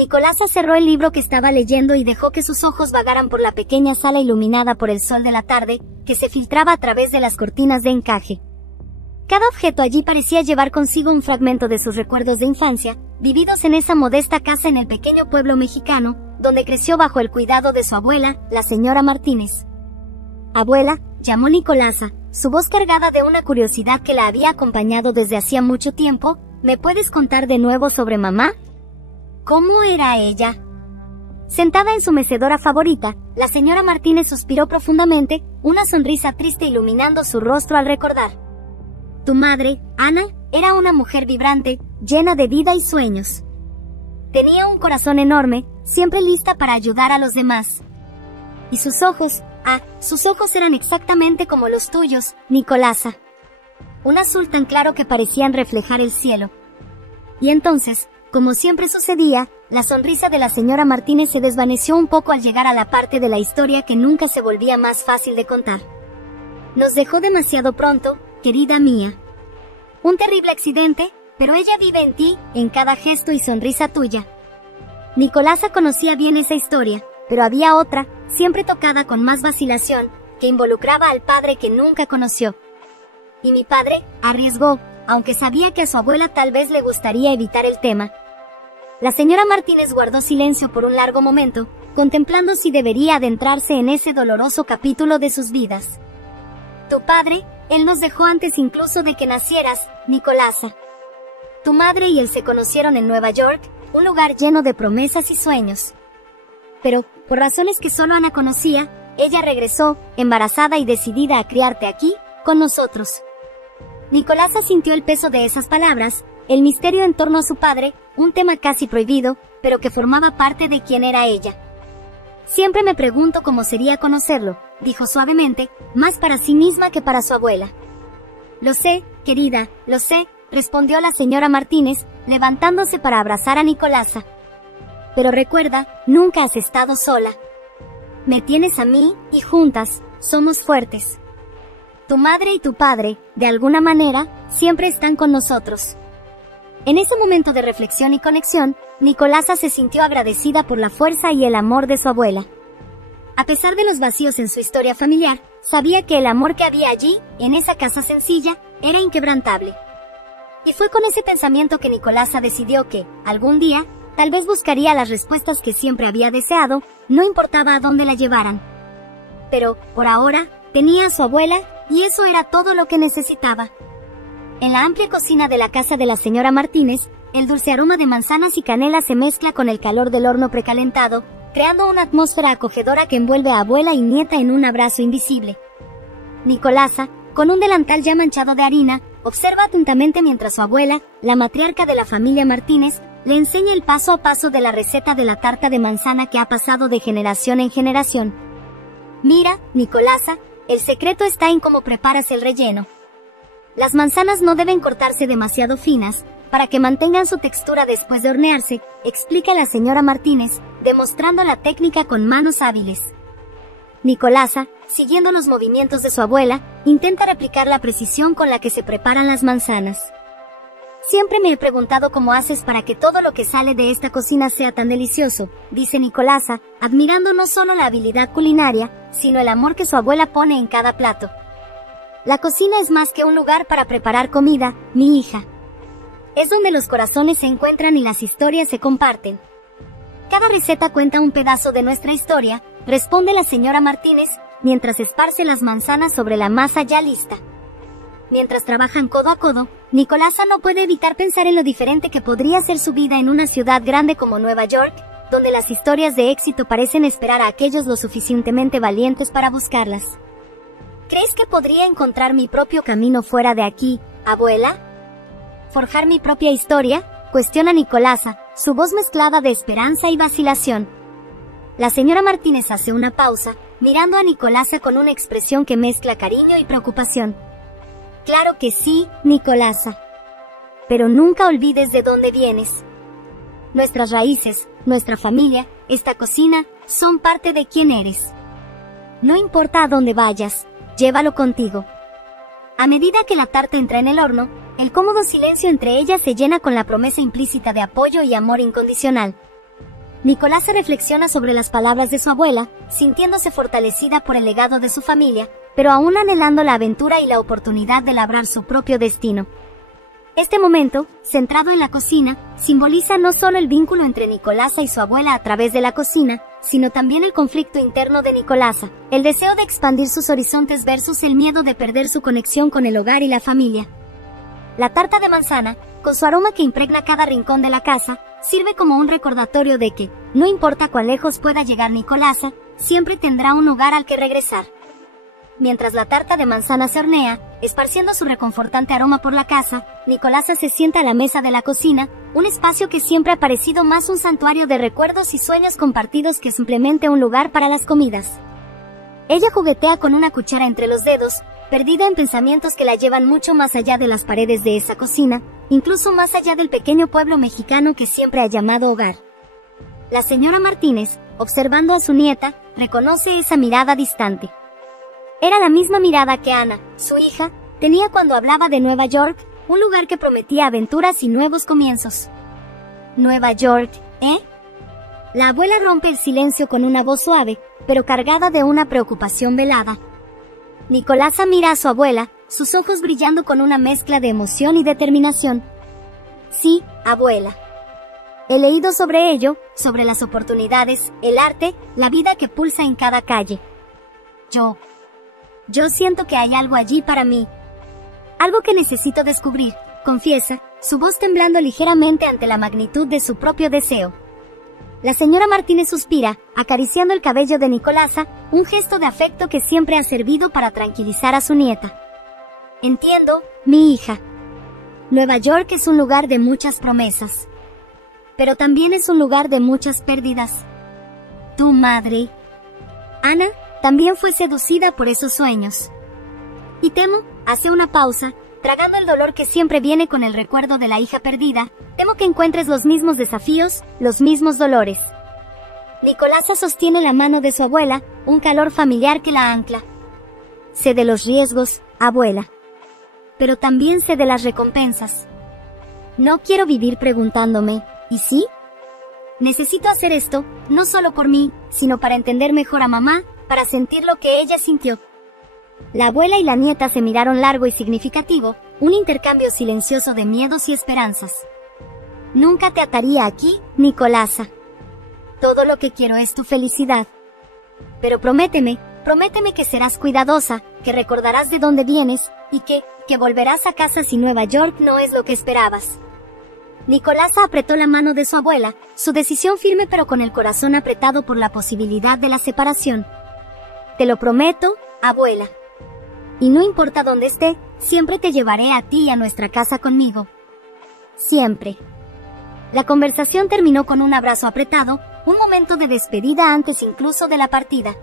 Nicolasa cerró el libro que estaba leyendo y dejó que sus ojos vagaran por la pequeña sala iluminada por el sol de la tarde, que se filtraba a través de las cortinas de encaje. Cada objeto allí parecía llevar consigo un fragmento de sus recuerdos de infancia, vividos en esa modesta casa en el pequeño pueblo mexicano, donde creció bajo el cuidado de su abuela, la señora Martínez. «Abuela», llamó Nicolasa, su voz cargada de una curiosidad que la había acompañado desde hacía mucho tiempo. «¿Me puedes contar de nuevo sobre mamá? ¿Cómo era ella?». Sentada en su mecedora favorita, la señora Martínez suspiró profundamente, una sonrisa triste iluminando su rostro al recordar. «Tu madre, Ana, era una mujer vibrante, llena de vida y sueños. Tenía un corazón enorme, siempre lista para ayudar a los demás. Y sus ojos eran exactamente como los tuyos, Nicolasa. Un azul tan claro que parecían reflejar el cielo». Y entonces, como siempre sucedía, la sonrisa de la señora Martínez se desvaneció un poco al llegar a la parte de la historia que nunca se volvía más fácil de contar. «Nos dejó demasiado pronto, querida mía. Un terrible accidente, pero ella vive en ti, en cada gesto y sonrisa tuya». Nicolasa conocía bien esa historia, pero había otra, siempre tocada con más vacilación, que involucraba al padre que nunca conoció. «¿Y mi padre?», arriesgó, aunque sabía que a su abuela tal vez le gustaría evitar el tema. La señora Martínez guardó silencio por un largo momento, contemplando si debería adentrarse en ese doloroso capítulo de sus vidas. «Tu padre, él nos dejó antes incluso de que nacieras, Nicolasa. Tu madre y él se conocieron en Nueva York, un lugar lleno de promesas y sueños. Pero, por razones que solo Ana conocía, ella regresó, embarazada y decidida a criarte aquí, con nosotros». Nicolasa sintió el peso de esas palabras, el misterio en torno a su padre, un tema casi prohibido, pero que formaba parte de quién era ella. «Siempre me pregunto cómo sería conocerlo», dijo suavemente, más para sí misma que para su abuela. «Lo sé, querida, lo sé», respondió la señora Martínez, levantándose para abrazar a Nicolasa. «Pero recuerda, nunca has estado sola. Me tienes a mí, y juntas, somos fuertes. Tu madre y tu padre, de alguna manera, siempre están con nosotros». En ese momento de reflexión y conexión, Nicolasa se sintió agradecida por la fuerza y el amor de su abuela. A pesar de los vacíos en su historia familiar, sabía que el amor que había allí, en esa casa sencilla, era inquebrantable. Y fue con ese pensamiento que Nicolasa decidió que, algún día, tal vez buscaría las respuestas que siempre había deseado, no importaba a dónde la llevaran. Pero, por ahora, tenía a su abuela, y eso era todo lo que necesitaba. En la amplia cocina de la casa de la señora Martínez, el dulce aroma de manzanas y canela se mezcla con el calor del horno precalentado, creando una atmósfera acogedora que envuelve a abuela y nieta en un abrazo invisible. Nicolasa, con un delantal ya manchado de harina, observa atentamente mientras su abuela, la matriarca de la familia Martínez, le enseña el paso a paso de la receta de la tarta de manzana que ha pasado de generación en generación. «Mira, Nicolasa, el secreto está en cómo preparas el relleno. Las manzanas no deben cortarse demasiado finas, para que mantengan su textura después de hornearse», explica la señora Martínez, demostrando la técnica con manos hábiles. Nicolasa, siguiendo los movimientos de su abuela, intenta replicar la precisión con la que se preparan las manzanas. «Siempre me he preguntado cómo haces para que todo lo que sale de esta cocina sea tan delicioso», dice Nicolasa, admirando no solo la habilidad culinaria, sino el amor que su abuela pone en cada plato. «La cocina es más que un lugar para preparar comida, mi hija. Es donde los corazones se encuentran y las historias se comparten. Cada receta cuenta un pedazo de nuestra historia», responde la señora Martínez, mientras esparce las manzanas sobre la masa ya lista. Mientras trabajan codo a codo, Nicolasa no puede evitar pensar en lo diferente que podría ser su vida en una ciudad grande como Nueva York, donde las historias de éxito parecen esperar a aquellos lo suficientemente valientes para buscarlas. «¿Crees que podría encontrar mi propio camino fuera de aquí, abuela? ¿Forjar mi propia historia?», cuestiona Nicolasa, su voz mezclada de esperanza y vacilación. La señora Martínez hace una pausa, mirando a Nicolasa con una expresión que mezcla cariño y preocupación. «Claro que sí, Nicolasa. Pero nunca olvides de dónde vienes. Nuestras raíces, nuestra familia, esta cocina, son parte de quién eres. No importa a dónde vayas, llévalo contigo». A medida que la tarta entra en el horno, el cómodo silencio entre ellas se llena con la promesa implícita de apoyo y amor incondicional. Nicolasa reflexiona sobre las palabras de su abuela, sintiéndose fortalecida por el legado de su familia, pero aún anhelando la aventura y la oportunidad de labrar su propio destino. Este momento, centrado en la cocina, simboliza no solo el vínculo entre Nicolasa y su abuela a través de la cocina, sino también el conflicto interno de Nicolasa, el deseo de expandir sus horizontes versus el miedo de perder su conexión con el hogar y la familia. La tarta de manzana, con su aroma que impregna cada rincón de la casa, sirve como un recordatorio de que, no importa cuán lejos pueda llegar Nicolasa, siempre tendrá un hogar al que regresar. Mientras la tarta de manzana se hornea, esparciendo su reconfortante aroma por la casa, Nicolasa se sienta a la mesa de la cocina, un espacio que siempre ha parecido más un santuario de recuerdos y sueños compartidos que simplemente un lugar para las comidas. Ella juguetea con una cuchara entre los dedos, perdida en pensamientos que la llevan mucho más allá de las paredes de esa cocina, incluso más allá del pequeño pueblo mexicano que siempre ha llamado hogar. La señora Martínez, observando a su nieta, reconoce esa mirada distante. Era la misma mirada que Ana, su hija, tenía cuando hablaba de Nueva York, un lugar que prometía aventuras y nuevos comienzos. Nueva York, ¿eh? La abuela rompe el silencio con una voz suave, pero cargada de una preocupación velada. Nicolasa mira a su abuela, sus ojos brillando con una mezcla de emoción y determinación. Sí, abuela. He leído sobre ello, sobre las oportunidades, el arte, la vida que pulsa en cada calle. Yo siento que hay algo allí para mí. Algo que necesito descubrir, confiesa, su voz temblando ligeramente ante la magnitud de su propio deseo. La señora Martínez suspira, acariciando el cabello de Nicolasa, un gesto de afecto que siempre ha servido para tranquilizar a su nieta. Entiendo, mi hija. Nueva York es un lugar de muchas promesas. Pero también es un lugar de muchas pérdidas. Tu madre, Ana, también fue seducida por esos sueños. Y temo, hace una pausa, tragando el dolor que siempre viene con el recuerdo de la hija perdida, temo que encuentres los mismos desafíos, los mismos dolores. Nicolasa sostiene la mano de su abuela, un calor familiar que la ancla. Sé de los riesgos, abuela. Pero también sé de las recompensas. No quiero vivir preguntándome, ¿y sí? Necesito hacer esto, no solo por mí, sino para entender mejor a mamá, para sentir lo que ella sintió. La abuela y la nieta se miraron largo y significativo, un intercambio silencioso de miedos y esperanzas. Nunca te ataría aquí, Nicolasa. Todo lo que quiero es tu felicidad. Pero prométeme que serás cuidadosa, que recordarás de dónde vienes, y que volverás a casa si Nueva York no es lo que esperabas. Nicolasa apretó la mano de su abuela, su decisión firme pero con el corazón apretado por la posibilidad de la separación. Te lo prometo, abuela. Y no importa dónde esté, siempre te llevaré a ti y a nuestra casa conmigo. Siempre. La conversación terminó con un abrazo apretado, un momento de despedida antes incluso de la partida.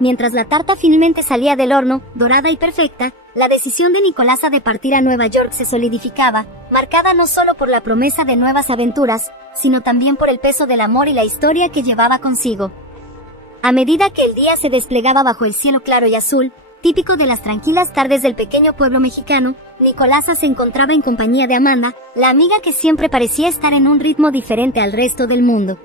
Mientras la tarta finalmente salía del horno, dorada y perfecta, la decisión de Nicolasa de partir a Nueva York se solidificaba, marcada no solo por la promesa de nuevas aventuras, sino también por el peso del amor y la historia que llevaba consigo. A medida que el día se desplegaba bajo el cielo claro y azul, típico de las tranquilas tardes del pequeño pueblo mexicano, Nicolasa se encontraba en compañía de Amanda, la amiga que siempre parecía estar en un ritmo diferente al resto del mundo.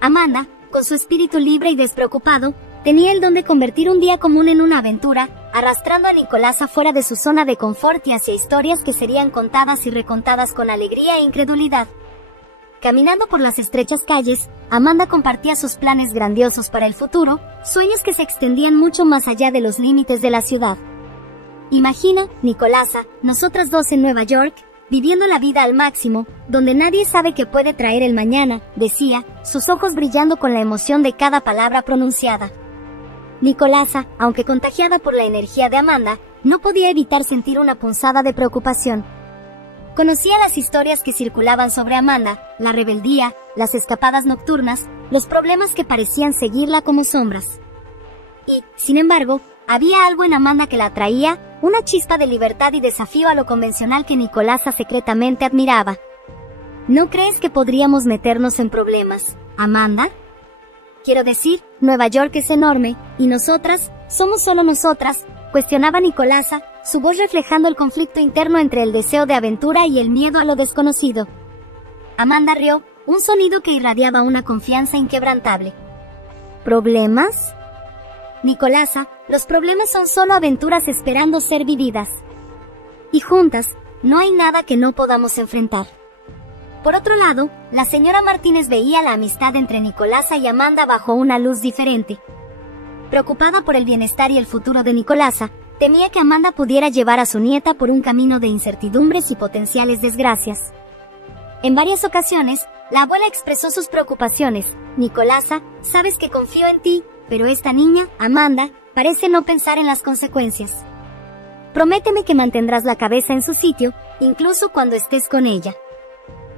Amanda, con su espíritu libre y despreocupado, tenía el don de convertir un día común en una aventura, arrastrando a Nicolasa fuera de su zona de confort y hacia historias que serían contadas y recontadas con alegría e incredulidad. Caminando por las estrechas calles, Amanda compartía sus planes grandiosos para el futuro, sueños que se extendían mucho más allá de los límites de la ciudad. Imagina, Nicolasa, nosotras dos en Nueva York, viviendo la vida al máximo, donde nadie sabe qué puede traer el mañana, decía, sus ojos brillando con la emoción de cada palabra pronunciada. Nicolasa, aunque contagiada por la energía de Amanda, no podía evitar sentir una punzada de preocupación. Conocía las historias que circulaban sobre Amanda, la rebeldía, las escapadas nocturnas, los problemas que parecían seguirla como sombras. Y, sin embargo, había algo en Amanda que la atraía, una chispa de libertad y desafío a lo convencional que Nicolasa secretamente admiraba. ¿No crees que podríamos meternos en problemas, Amanda? Quiero decir, Nueva York es enorme, y nosotras, somos solo nosotras, cuestionaba Nicolasa, su voz reflejando el conflicto interno entre el deseo de aventura y el miedo a lo desconocido. Amanda rió, un sonido que irradiaba una confianza inquebrantable. ¿Problemas? Nicolasa, los problemas son solo aventuras esperando ser vividas. Y juntas, no hay nada que no podamos enfrentar. Por otro lado, la señora Martínez veía la amistad entre Nicolasa y Amanda bajo una luz diferente. Preocupada por el bienestar y el futuro de Nicolasa, temía que Amanda pudiera llevar a su nieta por un camino de incertidumbres y potenciales desgracias. En varias ocasiones, la abuela expresó sus preocupaciones. Nicolasa, sabes que confío en ti, pero esta niña, Amanda, parece no pensar en las consecuencias. Prométeme que mantendrás la cabeza en su sitio, incluso cuando estés con ella.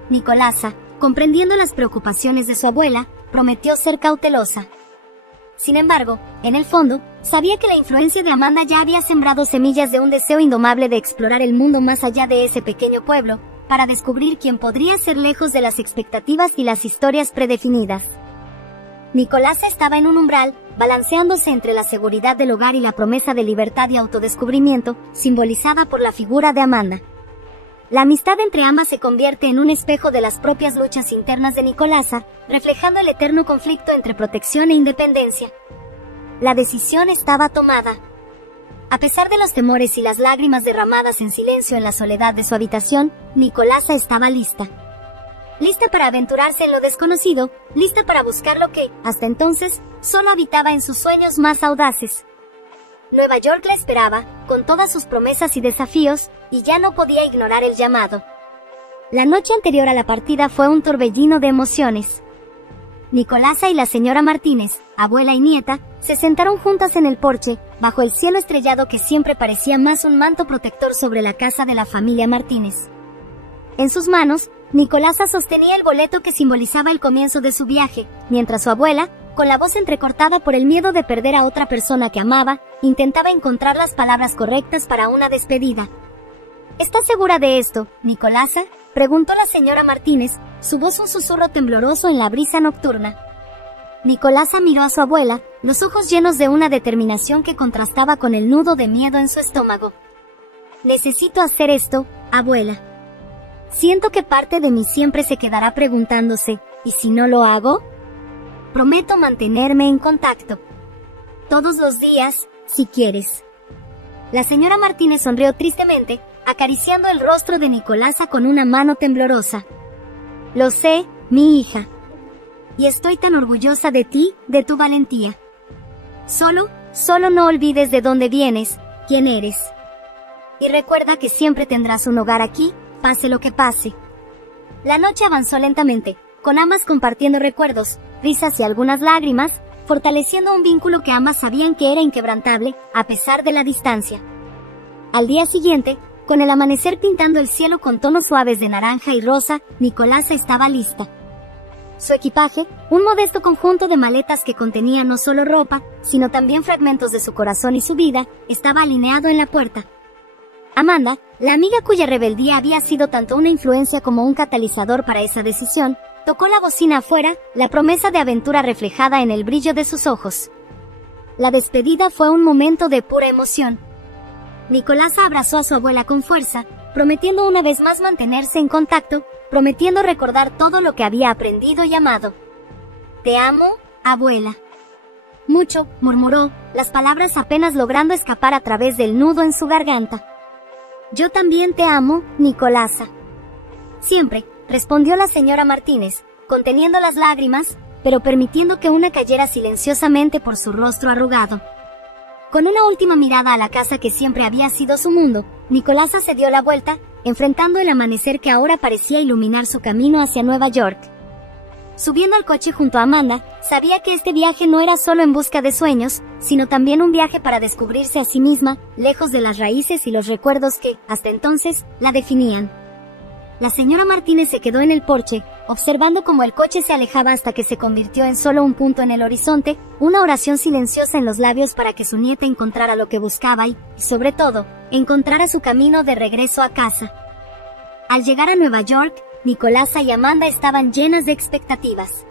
Nicolasa, comprendiendo las preocupaciones de su abuela, prometió ser cautelosa. Sin embargo, en el fondo, sabía que la influencia de Amanda ya había sembrado semillas de un deseo indomable de explorar el mundo más allá de ese pequeño pueblo, para descubrir quién podría ser lejos de las expectativas y las historias predefinidas. Nicolasa estaba en un umbral, balanceándose entre la seguridad del hogar y la promesa de libertad y autodescubrimiento, simbolizada por la figura de Amanda. La amistad entre ambas se convierte en un espejo de las propias luchas internas de Nicolasa, reflejando el eterno conflicto entre protección e independencia. La decisión estaba tomada. A pesar de los temores y las lágrimas derramadas en silencio en la soledad de su habitación, Nicolasa estaba lista. Lista para aventurarse en lo desconocido, lista para buscar lo que, hasta entonces, solo habitaba en sus sueños más audaces. Nueva York la esperaba, con todas sus promesas y desafíos, y ya no podía ignorar el llamado. La noche anterior a la partida fue un torbellino de emociones. Nicolasa y la señora Martínez, abuela y nieta, se sentaron juntas en el porche, bajo el cielo estrellado que siempre parecía más un manto protector sobre la casa de la familia Martínez. En sus manos, Nicolasa sostenía el boleto que simbolizaba el comienzo de su viaje, mientras su abuela, con la voz entrecortada por el miedo de perder a otra persona que amaba, intentaba encontrar las palabras correctas para una despedida. ¿Estás segura de esto, Nicolasa?, preguntó la señora Martínez, su voz un susurro tembloroso en la brisa nocturna. Nicolasa miró a su abuela, los ojos llenos de una determinación que contrastaba con el nudo de miedo en su estómago. Necesito hacer esto, abuela. Siento que parte de mí siempre se quedará preguntándose, ¿y si no lo hago? Prometo mantenerme en contacto. Todos los días, si quieres. La señora Martínez sonrió tristemente, acariciando el rostro de Nicolasa con una mano temblorosa. Lo sé, mi hija. Y estoy tan orgullosa de ti, de tu valentía. Solo no olvides de dónde vienes, quién eres. Y recuerda que siempre tendrás un hogar aquí, pase lo que pase. La noche avanzó lentamente, con ambas compartiendo recuerdos, risas y algunas lágrimas, fortaleciendo un vínculo que ambas sabían que era inquebrantable, a pesar de la distancia. Al día siguiente, con el amanecer pintando el cielo con tonos suaves de naranja y rosa, Nicolasa estaba lista. Su equipaje, un modesto conjunto de maletas que contenía no solo ropa, sino también fragmentos de su corazón y su vida, estaba alineado en la puerta. Amanda, la amiga cuya rebeldía había sido tanto una influencia como un catalizador para esa decisión, tocó la bocina afuera, la promesa de aventura reflejada en el brillo de sus ojos. La despedida fue un momento de pura emoción. Nicolasa abrazó a su abuela con fuerza, prometiendo una vez más mantenerse en contacto, prometiendo recordar todo lo que había aprendido y amado. «Te amo, abuela». «Mucho», murmuró, las palabras apenas logrando escapar a través del nudo en su garganta. «Yo también te amo, Nicolasa». «Siempre», respondió la señora Martínez, conteniendo las lágrimas, pero permitiendo que una cayera silenciosamente por su rostro arrugado. Con una última mirada a la casa que siempre había sido su mundo, Nicolasa se dio la vuelta, enfrentando el amanecer que ahora parecía iluminar su camino hacia Nueva York. Subiendo al coche junto a Amanda, sabía que este viaje no era solo en busca de sueños, sino también un viaje para descubrirse a sí misma, lejos de las raíces y los recuerdos que, hasta entonces, la definían. La señora Martínez se quedó en el porche, observando cómo el coche se alejaba hasta que se convirtió en solo un punto en el horizonte, una oración silenciosa en los labios para que su nieta encontrara lo que buscaba y, sobre todo, encontrara su camino de regreso a casa. Al llegar a Nueva York, Nicolasa y Amanda estaban llenas de expectativas.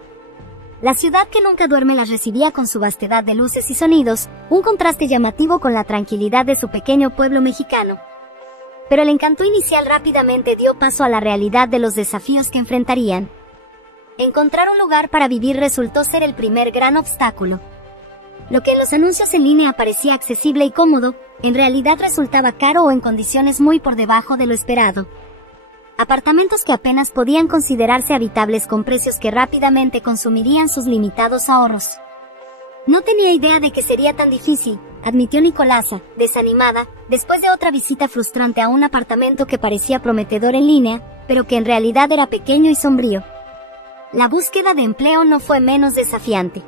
La ciudad que nunca duerme las recibía con su vastedad de luces y sonidos, un contraste llamativo con la tranquilidad de su pequeño pueblo mexicano. Pero el encanto inicial rápidamente dio paso a la realidad de los desafíos que enfrentarían. Encontrar un lugar para vivir resultó ser el primer gran obstáculo. Lo que en los anuncios en línea parecía accesible y cómodo, en realidad resultaba caro o en condiciones muy por debajo de lo esperado. Apartamentos que apenas podían considerarse habitables con precios que rápidamente consumirían sus limitados ahorros. No tenía idea de que sería tan difícil, admitió Nicolasa, desanimada, después de otra visita frustrante a un apartamento que parecía prometedor en línea, pero que en realidad era pequeño y sombrío. La búsqueda de empleo no fue menos desafiante.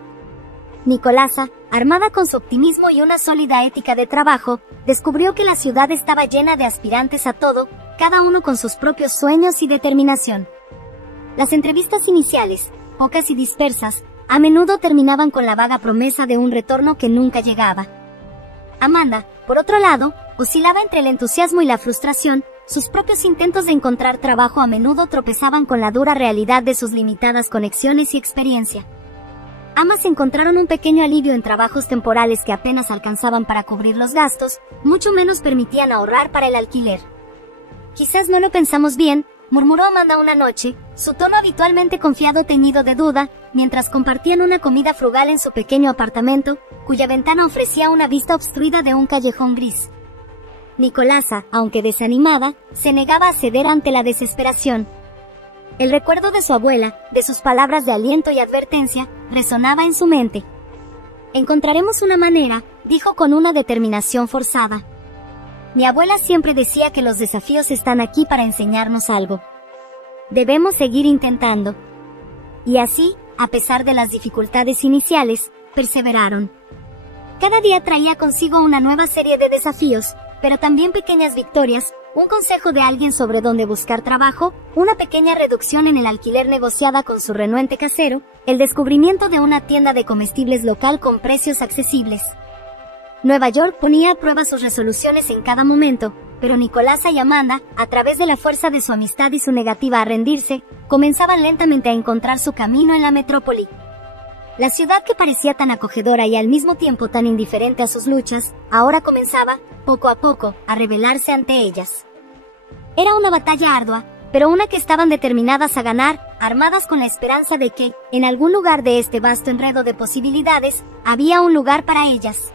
Nicolasa, armada con su optimismo y una sólida ética de trabajo, descubrió que la ciudad estaba llena de aspirantes a todo, cada uno con sus propios sueños y determinación. Las entrevistas iniciales, pocas y dispersas, a menudo terminaban con la vaga promesa de un retorno que nunca llegaba. Amanda, por otro lado, oscilaba entre el entusiasmo y la frustración. Sus propios intentos de encontrar trabajo a menudo tropezaban con la dura realidad de sus limitadas conexiones y experiencia. Ambas encontraron un pequeño alivio en trabajos temporales que apenas alcanzaban para cubrir los gastos, mucho menos permitían ahorrar para el alquiler. Quizás no lo pensamos bien, murmuró Amanda una noche, su tono habitualmente confiado teñido de duda, mientras compartían una comida frugal en su pequeño apartamento, cuya ventana ofrecía una vista obstruida de un callejón gris. Nicolasa, aunque desanimada, se negaba a ceder ante la desesperación. El recuerdo de su abuela, de sus palabras de aliento y advertencia, resonaba en su mente. Encontraremos una manera, dijo con una determinación forzada. Mi abuela siempre decía que los desafíos están aquí para enseñarnos algo. Debemos seguir intentando. Y así, a pesar de las dificultades iniciales, perseveraron. Cada día traía consigo una nueva serie de desafíos, pero también pequeñas victorias, un consejo de alguien sobre dónde buscar trabajo, una pequeña reducción en el alquiler negociada con su renuente casero, el descubrimiento de una tienda de comestibles local con precios accesibles. Nueva York ponía a prueba sus resoluciones en cada momento, pero Nicolasa y Amanda, a través de la fuerza de su amistad y su negativa a rendirse, comenzaban lentamente a encontrar su camino en la metrópoli. La ciudad que parecía tan acogedora y al mismo tiempo tan indiferente a sus luchas, ahora comenzaba, poco a poco, a rebelarse ante ellas. Era una batalla ardua, pero una que estaban determinadas a ganar, armadas con la esperanza de que, en algún lugar de este vasto enredo de posibilidades, había un lugar para ellas.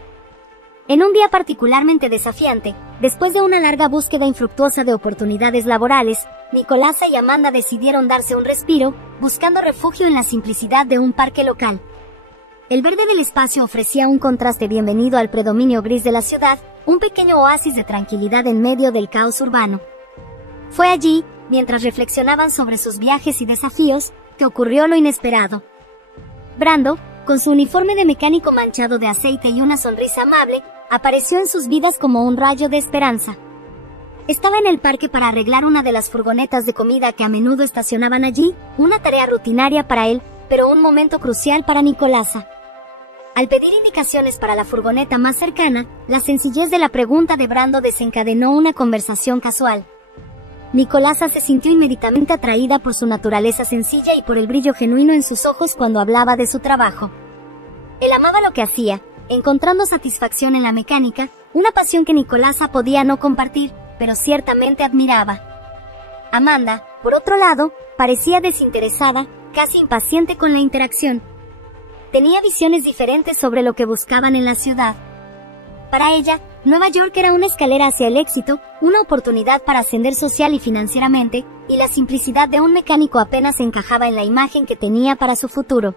En un día particularmente desafiante, después de una larga búsqueda infructuosa de oportunidades laborales, Nicolasa y Amanda decidieron darse un respiro, buscando refugio en la simplicidad de un parque local. El verde del espacio ofrecía un contraste bienvenido al predominio gris de la ciudad, un pequeño oasis de tranquilidad en medio del caos urbano. Fue allí, mientras reflexionaban sobre sus viajes y desafíos, que ocurrió lo inesperado. Brando, con su uniforme de mecánico manchado de aceite y una sonrisa amable, apareció en sus vidas como un rayo de esperanza. Estaba en el parque para arreglar una de las furgonetas de comida que a menudo estacionaban allí, una tarea rutinaria para él, pero un momento crucial para Nicolasa. Al pedir indicaciones para la furgoneta más cercana, la sencillez de la pregunta de Brando desencadenó una conversación casual. Nicolasa se sintió inmediatamente atraída por su naturaleza sencilla y por el brillo genuino en sus ojos cuando hablaba de su trabajo. Él amaba lo que hacía, encontrando satisfacción en la mecánica, una pasión que Nicolasa podía no compartir, pero ciertamente admiraba. Amanda, por otro lado, parecía desinteresada, casi impaciente con la interacción. Tenía visiones diferentes sobre lo que buscaban en la ciudad. Para ella, Nueva York era una escalera hacia el éxito, una oportunidad para ascender social y financieramente, y la simplicidad de un mecánico apenas encajaba en la imagen que tenía para su futuro.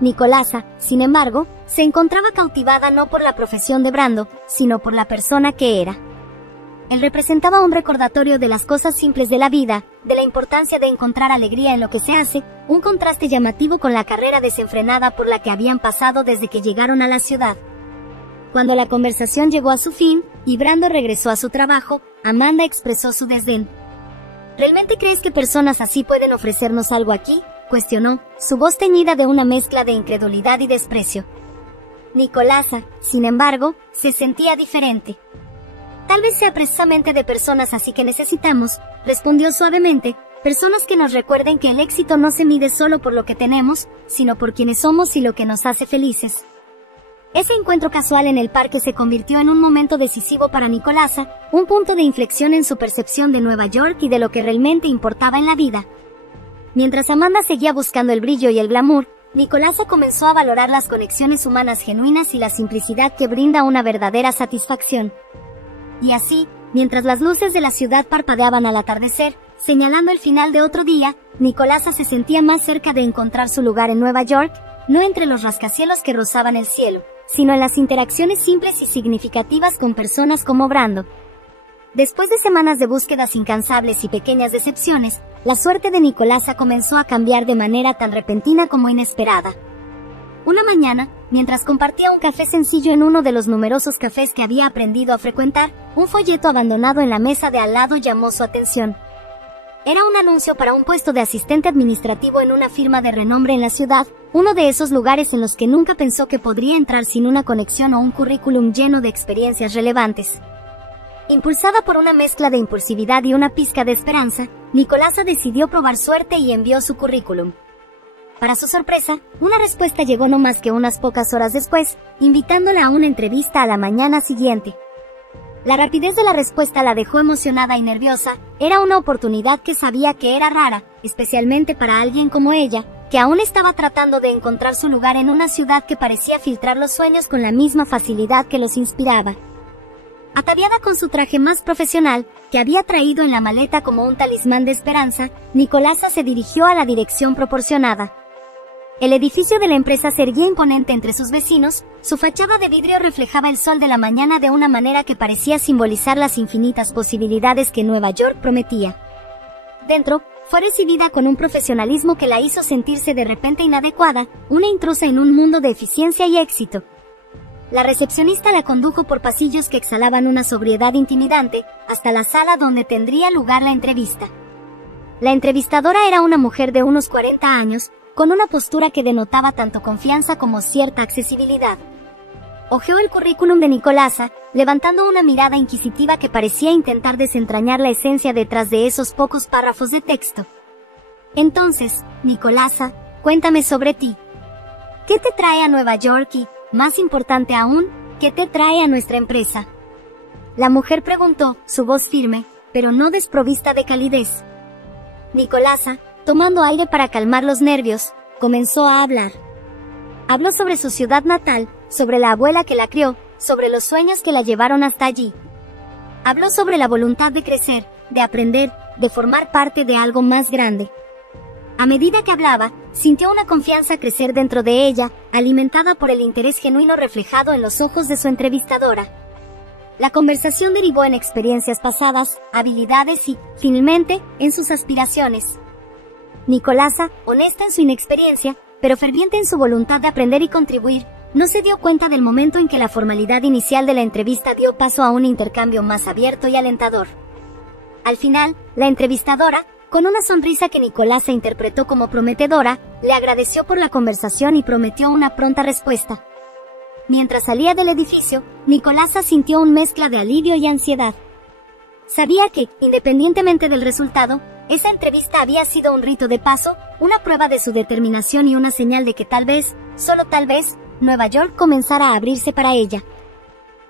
Nicolasa, sin embargo, se encontraba cautivada no por la profesión de Brando, sino por la persona que era. Él representaba un recordatorio de las cosas simples de la vida, de la importancia de encontrar alegría en lo que se hace, un contraste llamativo con la carrera desenfrenada por la que habían pasado desde que llegaron a la ciudad. Cuando la conversación llegó a su fin, y Brando regresó a su trabajo, Amanda expresó su desdén. ¿Realmente crees que personas así pueden ofrecernos algo aquí?, cuestionó, su voz teñida de una mezcla de incredulidad y desprecio. Nicolasa, sin embargo, se sentía diferente. Tal vez sea precisamente de personas así que necesitamos, respondió suavemente, personas que nos recuerden que el éxito no se mide solo por lo que tenemos, sino por quienes somos y lo que nos hace felices. Ese encuentro casual en el parque se convirtió en un momento decisivo para Nicolasa, un punto de inflexión en su percepción de Nueva York y de lo que realmente importaba en la vida. Mientras Amanda seguía buscando el brillo y el glamour, Nicolasa comenzó a valorar las conexiones humanas genuinas y la simplicidad que brinda una verdadera satisfacción. Y así, mientras las luces de la ciudad parpadeaban al atardecer, señalando el final de otro día, Nicolasa se sentía más cerca de encontrar su lugar en Nueva York, no entre los rascacielos que rozaban el cielo, sino en las interacciones simples y significativas con personas como Brando. Después de semanas de búsquedas incansables y pequeñas decepciones, la suerte de Nicolasa comenzó a cambiar de manera tan repentina como inesperada. Una mañana, mientras compartía un café sencillo en uno de los numerosos cafés que había aprendido a frecuentar, un folleto abandonado en la mesa de al lado llamó su atención. Era un anuncio para un puesto de asistente administrativo en una firma de renombre en la ciudad, uno de esos lugares en los que nunca pensó que podría entrar sin una conexión o un currículum lleno de experiencias relevantes. Impulsada por una mezcla de impulsividad y una pizca de esperanza, Nicolasa decidió probar suerte y envió su currículum. Para su sorpresa, una respuesta llegó no más que unas pocas horas después, invitándola a una entrevista a la mañana siguiente. La rapidez de la respuesta la dejó emocionada y nerviosa. Era una oportunidad que sabía que era rara, especialmente para alguien como ella, que aún estaba tratando de encontrar su lugar en una ciudad que parecía filtrar los sueños con la misma facilidad que los inspiraba. Ataviada con su traje más profesional, que había traído en la maleta como un talismán de esperanza, Nicolasa se dirigió a la dirección proporcionada. El edificio de la empresa se erguía imponente entre sus vecinos, su fachada de vidrio reflejaba el sol de la mañana de una manera que parecía simbolizar las infinitas posibilidades que Nueva York prometía. Dentro, fue recibida con un profesionalismo que la hizo sentirse de repente inadecuada, una intrusa en un mundo de eficiencia y éxito. La recepcionista la condujo por pasillos que exhalaban una sobriedad intimidante, hasta la sala donde tendría lugar la entrevista. La entrevistadora era una mujer de unos 40 años, con una postura que denotaba tanto confianza como cierta accesibilidad. Hojeó el currículum de Nicolasa, levantando una mirada inquisitiva que parecía intentar desentrañar la esencia detrás de esos pocos párrafos de texto. Entonces, Nicolasa, cuéntame sobre ti. ¿Qué te trae a Nueva York y, más importante aún, qué te trae a nuestra empresa? La mujer preguntó, su voz firme, pero no desprovista de calidez. Nicolasa, tomando aire para calmar los nervios, comenzó a hablar. Habló sobre su ciudad natal, sobre la abuela que la crió, sobre los sueños que la llevaron hasta allí. Habló sobre la voluntad de crecer, de aprender, de formar parte de algo más grande. A medida que hablaba, sintió una confianza crecer dentro de ella, alimentada por el interés genuino reflejado en los ojos de su entrevistadora. La conversación derivó en experiencias pasadas, habilidades y, finalmente, en sus aspiraciones. Nicolasa, honesta en su inexperiencia, pero ferviente en su voluntad de aprender y contribuir, no se dio cuenta del momento en que la formalidad inicial de la entrevista dio paso a un intercambio más abierto y alentador. Al final, la entrevistadora, con una sonrisa que Nicolasa interpretó como prometedora, le agradeció por la conversación y prometió una pronta respuesta. Mientras salía del edificio, Nicolasa sintió una mezcla de alivio y ansiedad. Sabía que, independientemente del resultado, esa entrevista había sido un rito de paso, una prueba de su determinación y una señal de que tal vez, solo tal vez, Nueva York comenzara a abrirse para ella.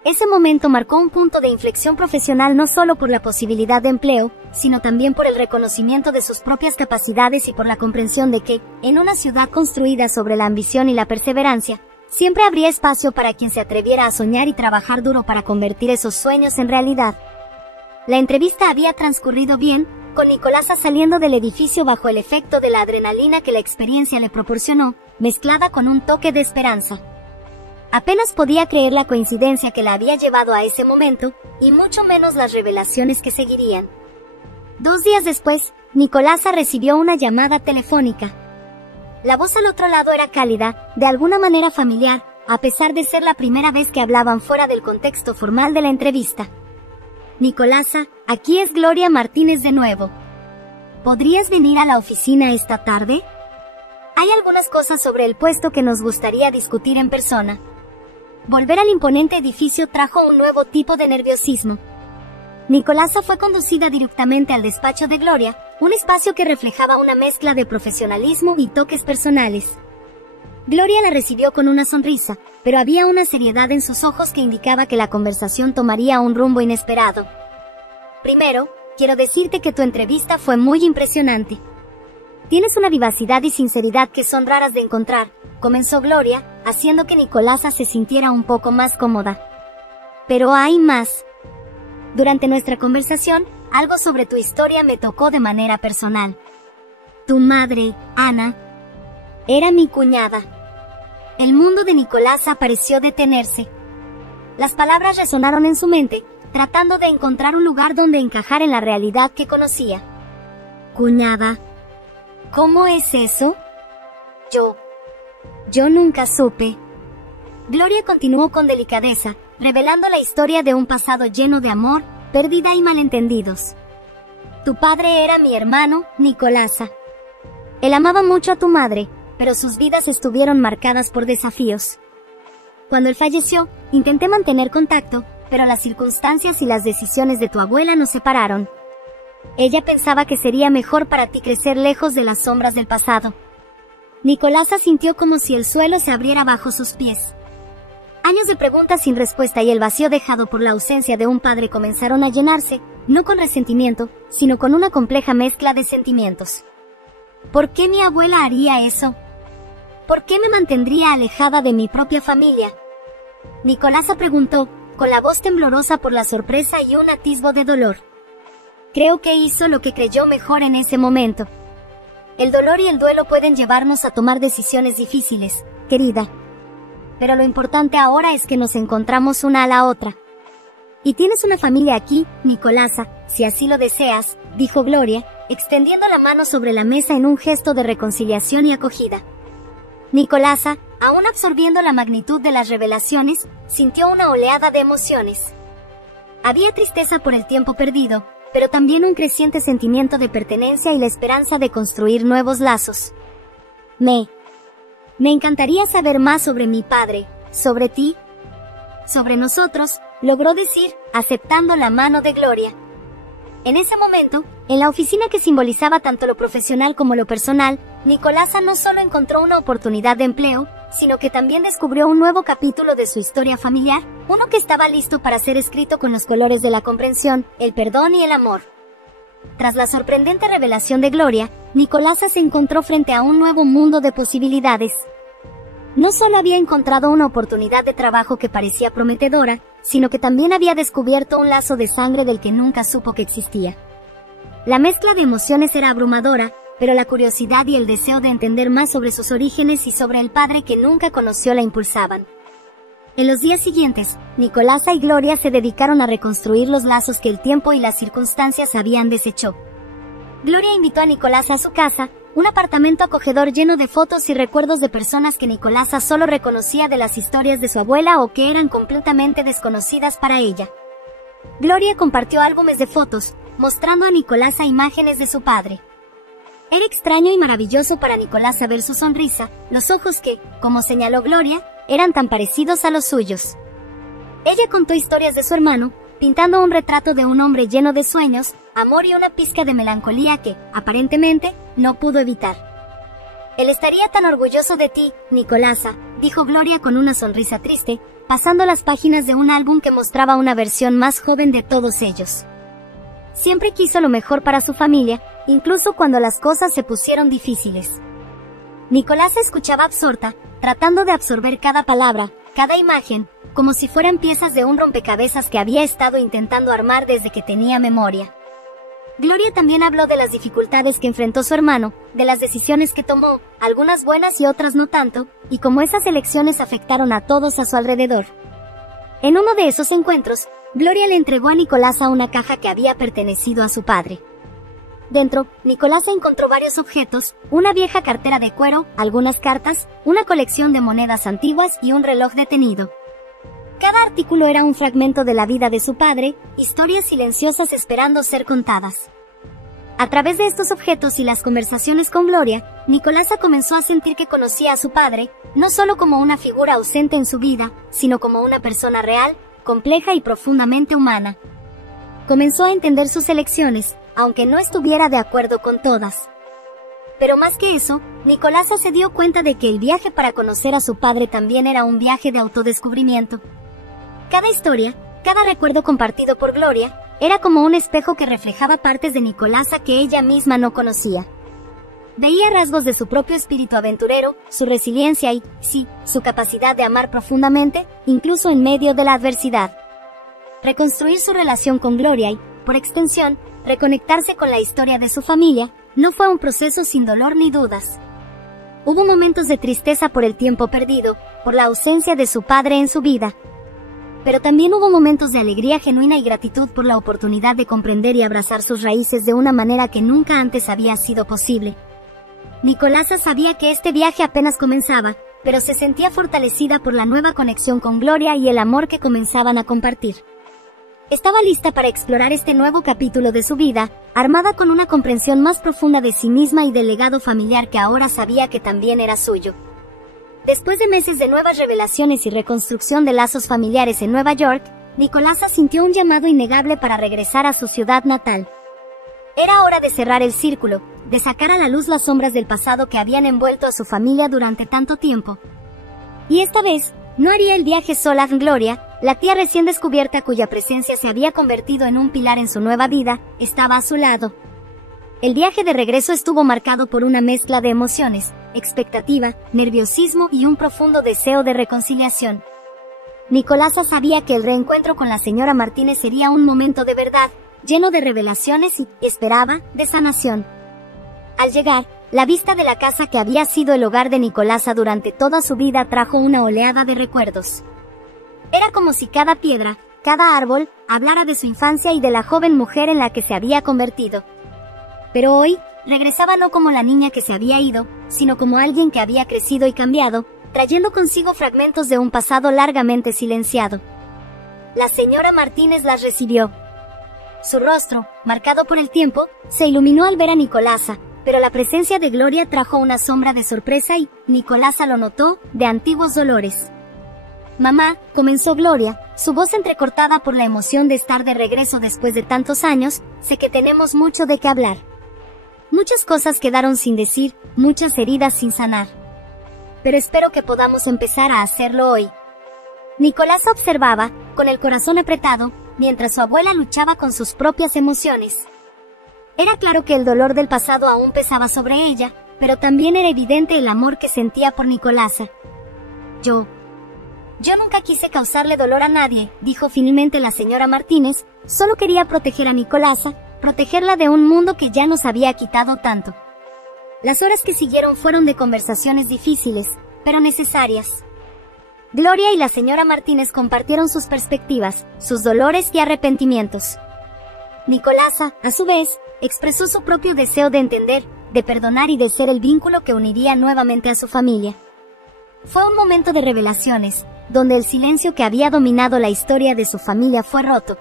Ese momento marcó un punto de inflexión profesional no solo por la posibilidad de empleo, sino también por el reconocimiento de sus propias capacidades y por la comprensión de que, en una ciudad construida sobre la ambición y la perseverancia, siempre habría espacio para quien se atreviera a soñar y trabajar duro para convertir esos sueños en realidad. La entrevista había transcurrido bien, con Nicolasa saliendo del edificio bajo el efecto de la adrenalina que la experiencia le proporcionó, mezclada con un toque de esperanza. Apenas podía creer la coincidencia que la había llevado a ese momento, y mucho menos las revelaciones que seguirían. 2 días después, Nicolasa recibió una llamada telefónica. La voz al otro lado era cálida, de alguna manera familiar, a pesar de ser la primera vez que hablaban fuera del contexto formal de la entrevista. Nicolasa, aquí es Gloria Martínez de nuevo. ¿Podrías venir a la oficina esta tarde? Hay algunas cosas sobre el puesto que nos gustaría discutir en persona. Volver al imponente edificio trajo un nuevo tipo de nerviosismo. Nicolasa fue conducida directamente al despacho de Gloria, un espacio que reflejaba una mezcla de profesionalismo y toques personales. Gloria la recibió con una sonrisa, pero había una seriedad en sus ojos que indicaba que la conversación tomaría un rumbo inesperado. Primero, quiero decirte que tu entrevista fue muy impresionante. Tienes una vivacidad y sinceridad que son raras de encontrar, comenzó Gloria, haciendo que Nicolasa se sintiera un poco más cómoda. Pero hay más. Durante nuestra conversación, algo sobre tu historia me tocó de manera personal. Tu madre, Ana, era mi cuñada. El mundo de Nicolasa pareció detenerse. Las palabras resonaron en su mente, tratando de encontrar un lugar donde encajar en la realidad que conocía. Cuñada. ¿Cómo es eso? Yo nunca supe. Gloria continuó con delicadeza, revelando la historia de un pasado lleno de amor, pérdida y malentendidos. Tu padre era mi hermano, Nicolasa. Él amaba mucho a tu madre, pero sus vidas estuvieron marcadas por desafíos. Cuando él falleció, intenté mantener contacto, pero las circunstancias y las decisiones de tu abuela nos separaron. Ella pensaba que sería mejor para ti crecer lejos de las sombras del pasado. Nicolasa sintió como si el suelo se abriera bajo sus pies. Años de preguntas sin respuesta y el vacío dejado por la ausencia de un padre comenzaron a llenarse, no con resentimiento, sino con una compleja mezcla de sentimientos. ¿Por qué mi abuela haría eso? ¿Por qué me mantendría alejada de mi propia familia? Nicolasa preguntó, con la voz temblorosa por la sorpresa y un atisbo de dolor. Creo que hizo lo que creyó mejor en ese momento. El dolor y el duelo pueden llevarnos a tomar decisiones difíciles, querida. Pero lo importante ahora es que nos encontramos una a la otra. Y tienes una familia aquí, Nicolasa, si así lo deseas, dijo Gloria, extendiendo la mano sobre la mesa en un gesto de reconciliación y acogida. Nicolasa, aún absorbiendo la magnitud de las revelaciones, sintió una oleada de emociones. Había tristeza por el tiempo perdido, pero también un creciente sentimiento de pertenencia y la esperanza de construir nuevos lazos. Me encantaría saber más sobre mi padre, sobre ti, sobre nosotros, logró decir, aceptando la mano de Gloria. En ese momento, en la oficina que simbolizaba tanto lo profesional como lo personal, Nicolasa no solo encontró una oportunidad de empleo, sino que también descubrió un nuevo capítulo de su historia familiar, uno que estaba listo para ser escrito con los colores de la comprensión, el perdón y el amor. Tras la sorprendente revelación de Gloria, Nicolasa se encontró frente a un nuevo mundo de posibilidades. No solo había encontrado una oportunidad de trabajo que parecía prometedora, sino que también había descubierto un lazo de sangre del que nunca supo que existía. La mezcla de emociones era abrumadora, pero la curiosidad y el deseo de entender más sobre sus orígenes y sobre el padre que nunca conoció la impulsaban. En los días siguientes, Nicolasa y Gloria se dedicaron a reconstruir los lazos que el tiempo y las circunstancias habían deshecho. Gloria invitó a Nicolasa a su casa, un apartamento acogedor lleno de fotos y recuerdos de personas que Nicolasa solo reconocía de las historias de su abuela o que eran completamente desconocidas para ella. Gloria compartió álbumes de fotos, mostrando a Nicolasa imágenes de su padre. Era extraño y maravilloso para Nicolasa ver su sonrisa, los ojos que, como señaló Gloria, eran tan parecidos a los suyos. Ella contó historias de su hermano, pintando un retrato de un hombre lleno de sueños, amor y una pizca de melancolía que, aparentemente, no pudo evitar. Él estaría tan orgulloso de ti, Nicolasa, dijo Gloria con una sonrisa triste, pasando las páginas de un álbum que mostraba una versión más joven de todos ellos. Siempre quiso lo mejor para su familia, incluso cuando las cosas se pusieron difíciles. Nicolasa escuchaba absorta, tratando de absorber cada palabra, cada imagen, como si fueran piezas de un rompecabezas que había estado intentando armar desde que tenía memoria. Gloria también habló de las dificultades que enfrentó su hermano, de las decisiones que tomó, algunas buenas y otras no tanto, y cómo esas elecciones afectaron a todos a su alrededor. En uno de esos encuentros, Gloria le entregó a Nicolasa una caja que había pertenecido a su padre. Dentro, Nicolasa encontró varios objetos, una vieja cartera de cuero, algunas cartas, una colección de monedas antiguas y un reloj detenido. Cada artículo era un fragmento de la vida de su padre, historias silenciosas esperando ser contadas. A través de estos objetos y las conversaciones con Gloria, Nicolasa comenzó a sentir que conocía a su padre, no solo como una figura ausente en su vida, sino como una persona real, compleja y profundamente humana. Comenzó a entender sus elecciones, aunque no estuviera de acuerdo con todas. Pero más que eso, Nicolasa se dio cuenta de que el viaje para conocer a su padre también era un viaje de autodescubrimiento. Cada historia, cada recuerdo compartido por Gloria, era como un espejo que reflejaba partes de Nicolasa que ella misma no conocía. Veía rasgos de su propio espíritu aventurero, su resiliencia y, sí, su capacidad de amar profundamente, incluso en medio de la adversidad. Reconstruir su relación con Gloria y, por extensión, reconectarse con la historia de su familia, no fue un proceso sin dolor ni dudas. Hubo momentos de tristeza por el tiempo perdido, por la ausencia de su padre en su vida. Pero también hubo momentos de alegría genuina y gratitud por la oportunidad de comprender y abrazar sus raíces de una manera que nunca antes había sido posible. Nicolasa sabía que este viaje apenas comenzaba, pero se sentía fortalecida por la nueva conexión con Gloria y el amor que comenzaban a compartir. Estaba lista para explorar este nuevo capítulo de su vida, armada con una comprensión más profunda de sí misma y del legado familiar que ahora sabía que también era suyo. Después de meses de nuevas revelaciones y reconstrucción de lazos familiares en Nueva York, Nicolasa sintió un llamado innegable para regresar a su ciudad natal. Era hora de cerrar el círculo, de sacar a la luz las sombras del pasado que habían envuelto a su familia durante tanto tiempo. Y esta vez, no haría el viaje sola. Gloria, la tía recién descubierta cuya presencia se había convertido en un pilar en su nueva vida, estaba a su lado. El viaje de regreso estuvo marcado por una mezcla de emociones, expectativa, nerviosismo y un profundo deseo de reconciliación. Nicolasa sabía que el reencuentro con la señora Martínez sería un momento de verdad, lleno de revelaciones y, esperaba, de sanación. Al llegar, la vista de la casa que había sido el hogar de Nicolasa durante toda su vida trajo una oleada de recuerdos. Era como si cada piedra, cada árbol, hablara de su infancia y de la joven mujer en la que se había convertido. Pero hoy, regresaba no como la niña que se había ido, sino como alguien que había crecido y cambiado, trayendo consigo fragmentos de un pasado largamente silenciado. La señora Martínez las recibió. Su rostro, marcado por el tiempo, se iluminó al ver a Nicolasa, pero la presencia de Gloria trajo una sombra de sorpresa y, Nicolasa lo notó, de antiguos dolores. «Mamá», comenzó Gloria, su voz entrecortada por la emoción de estar de regreso después de tantos años, «sé que tenemos mucho de qué hablar. Muchas cosas quedaron sin decir, muchas heridas sin sanar. Pero espero que podamos empezar a hacerlo hoy». Nicolasa observaba, con el corazón apretado, mientras su abuela luchaba con sus propias emociones. Era claro que el dolor del pasado aún pesaba sobre ella, pero también era evidente el amor que sentía por Nicolasa. Yo nunca quise causarle dolor a nadie», dijo finalmente la señora Martínez, «solo quería proteger a Nicolasa, protegerla de un mundo que ya nos había quitado tanto». Las horas que siguieron fueron de conversaciones difíciles, pero necesarias. Gloria y la señora Martínez compartieron sus perspectivas, sus dolores y arrepentimientos. Nicolasa, a su vez, expresó su propio deseo de entender, de perdonar y de ser el vínculo que uniría nuevamente a su familia. Fue un momento de revelaciones, donde el silencio que había dominado la historia de su familia fue roto.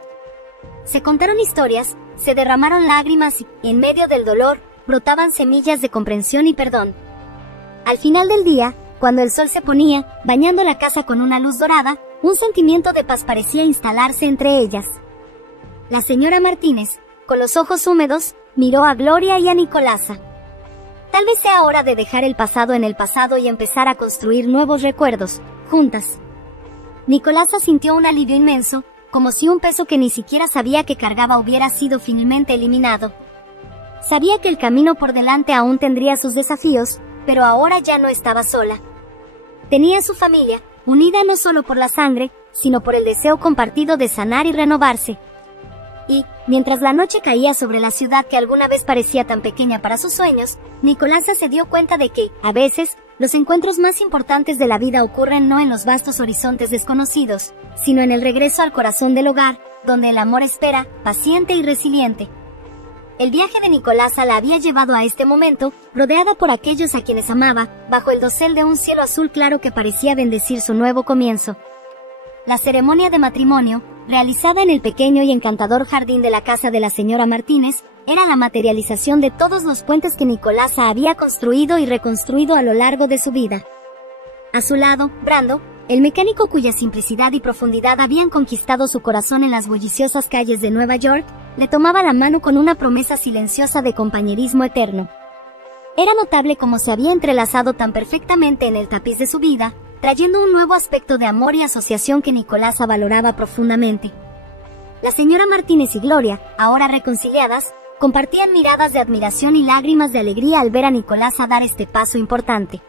Se contaron historias, se derramaron lágrimas y, en medio del dolor, brotaban semillas de comprensión y perdón. Al final del día, cuando el sol se ponía, bañando la casa con una luz dorada, un sentimiento de paz parecía instalarse entre ellas. La señora Martínez, con los ojos húmedos, miró a Gloria y a Nicolasa. Tal vez sea hora de dejar el pasado en el pasado y empezar a construir nuevos recuerdos, juntas. Nicolasa sintió un alivio inmenso, como si un peso que ni siquiera sabía que cargaba hubiera sido finalmente eliminado. Sabía que el camino por delante aún tendría sus desafíos, pero ahora ya no estaba sola. Tenía a su familia, unida no solo por la sangre, sino por el deseo compartido de sanar y renovarse. Y, mientras la noche caía sobre la ciudad que alguna vez parecía tan pequeña para sus sueños, Nicolasa se dio cuenta de que, a veces, los encuentros más importantes de la vida ocurren no en los vastos horizontes desconocidos, sino en el regreso al corazón del hogar, donde el amor espera, paciente y resiliente. El viaje de Nicolasa la había llevado a este momento, rodeada por aquellos a quienes amaba, bajo el dosel de un cielo azul claro que parecía bendecir su nuevo comienzo. La ceremonia de matrimonio, realizada en el pequeño y encantador jardín de la casa de la señora Martínez, era la materialización de todos los puentes que Nicolasa había construido y reconstruido a lo largo de su vida. A su lado, Brando, el mecánico cuya simplicidad y profundidad habían conquistado su corazón en las bulliciosas calles de Nueva York, le tomaba la mano con una promesa silenciosa de compañerismo eterno. Era notable cómo se había entrelazado tan perfectamente en el tapiz de su vida, trayendo un nuevo aspecto de amor y asociación que Nicolasa valoraba profundamente. La señora Martínez y Gloria, ahora reconciliadas, compartían miradas de admiración y lágrimas de alegría al ver a Nicolasa dar este paso importante.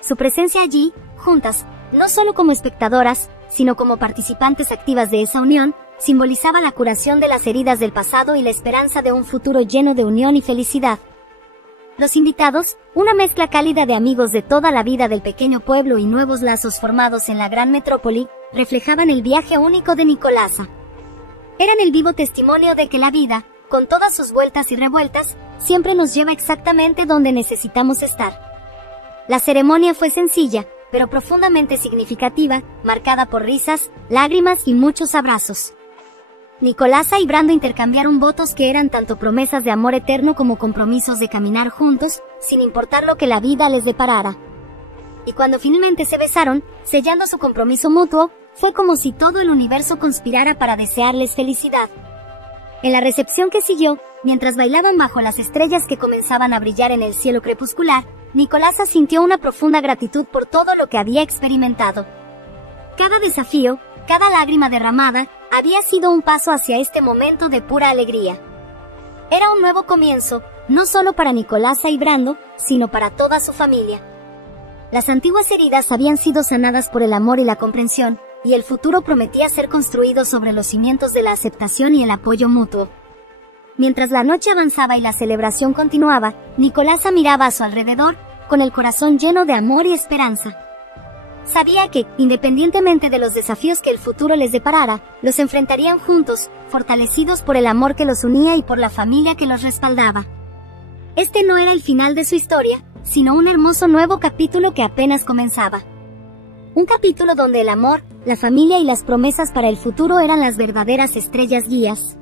Su presencia allí, juntas, no solo como espectadoras, sino como participantes activas de esa unión, simbolizaba la curación de las heridas del pasado y la esperanza de un futuro lleno de unión y felicidad. Los invitados, una mezcla cálida de amigos de toda la vida del pequeño pueblo y nuevos lazos formados en la gran metrópoli, reflejaban el viaje único de Nicolasa. Eran el vivo testimonio de que la vida, con todas sus vueltas y revueltas, siempre nos lleva exactamente donde necesitamos estar. La ceremonia fue sencilla, pero profundamente significativa, marcada por risas, lágrimas y muchos abrazos. Nicolasa y Brando intercambiaron votos que eran tanto promesas de amor eterno como compromisos de caminar juntos, sin importar lo que la vida les deparara. Y cuando finalmente se besaron, sellando su compromiso mutuo, fue como si todo el universo conspirara para desearles felicidad. En la recepción que siguió, mientras bailaban bajo las estrellas que comenzaban a brillar en el cielo crepuscular, Nicolasa sintió una profunda gratitud por todo lo que había experimentado. Cada desafío, cada lágrima derramada, había sido un paso hacia este momento de pura alegría. Era un nuevo comienzo, no solo para Nicolasa y Brando, sino para toda su familia. Las antiguas heridas habían sido sanadas por el amor y la comprensión, y el futuro prometía ser construido sobre los cimientos de la aceptación y el apoyo mutuo. Mientras la noche avanzaba y la celebración continuaba, Nicolasa miraba a su alrededor, con el corazón lleno de amor y esperanza. Sabía que, independientemente de los desafíos que el futuro les deparara, los enfrentarían juntos, fortalecidos por el amor que los unía y por la familia que los respaldaba. Este no era el final de su historia, sino un hermoso nuevo capítulo que apenas comenzaba. Un capítulo donde el amor, la familia y las promesas para el futuro eran las verdaderas estrellas guías.